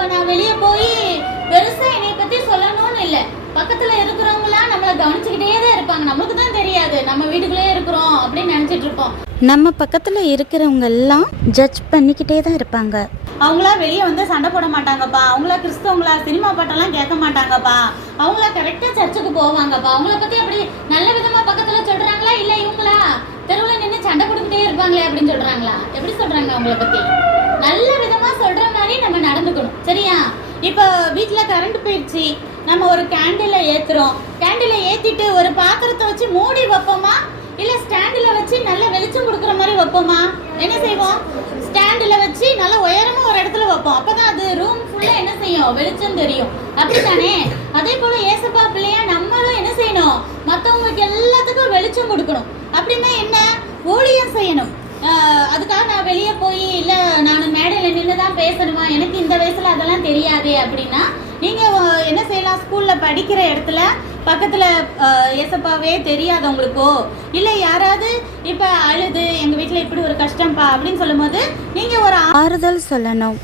இப்போ நான் வெளியே போய் பெருசா என்னை பத்தி சொல்லணும்னு இல்லை. பக்கத்துல இருக்கிறவங்களாம் நம்மளை கவனிச்சுக்கிட்டே தான் இருப்பாங்க. நமக்கு தான் தெரியாது, நம்ம வீட்டுக்குள்ளே இருக்கிறோம் அப்படின்னு நினைச்சிட்டு இருப்போம். நம்ம பக்கத்தில் இருக்கிறவங்க எல்லாம் ஜட்ஜ் பண்ணிக்கிட்டே தான் இருப்பாங்க. அவங்களா வெளியே வந்து சண்டை போட மாட்டாங்கப்பா, அவங்களா கிறிஸ்தவங்களா, சினிமா பாட்டெல்லாம் கேட்க மாட்டாங்கப்பா, அவங்களா கரெக்டாக சர்ச்சுக்கு போவாங்கப்பா. அவங்கள பற்றி அப்படி நல்ல விதமாக பக்கத்தில் சொல்கிறாங்களா, இல்லை இவங்களா தெருவில் நின்று சண்டை போட்டுக்கிட்டே இருப்பாங்களே அப்படின்னு சொல்கிறாங்களா? எப்படி சொல்கிறாங்க அவங்கள பற்றி? நல்ல விதமாக சொல்கிற மாதிரி நம்ம நடந்துக்கணும், சரியா? இப்போ வீட்டில் கரண்ட் போயிடுச்சு, நம்ம ஒரு கேண்டிலை ஏற்றுறோம். கேண்டிலை ஏற்றிட்டு ஒரு பாத்திரத்தை வச்சு மூடி வைப்போமா, இல்லை ஸ்டாண்டில் வச்சு நல்ல வெளிச்சம் கொடுக்குற மாதிரி வைப்போமா? என்ன செய்வோம்? ஸ்டாண்டில் வச்சு நல்ல உயரமாக ஒரு இடத்துல வைப்போம். அப்போ தான் அது ரூம் ஃபுல்லாக என்ன செய்யும், வெளிச்சம் தெரியும். அப்படித்தானே? அதே போல் ஏசப்பா பிள்ளையா நம்மளும் என்ன செய்யணும், மற்றவங்களுக்கு எல்லாத்துக்கும் வெளிச்சம் கொடுக்கணும். அப்படின்னா என்ன, ஊழியம் செய்யணும். அதுக்காக நான் வெளியே போய் இல்லை நான் மேடையில் நின்று தான் பேசணுமா, எனக்கு இந்த வயசில் அதெல்லாம் தெரியாது அப்படின்னா நீங்கள் என்ன செய்யலாம், ஸ்கூலில் படிக்கிற இடத்துல பக்கத்தில் ஏசப்பாவே தெரியாதவங்களுக்கோ, இல்லை யாராவது இப்போ அழுது எங்கள் வீட்டில் இப்படி ஒரு கஷ்டம்ப்பா அப்படின்னு சொல்லும் போது நீங்கள் ஒரு ஆறுதல் சொல்லணும்.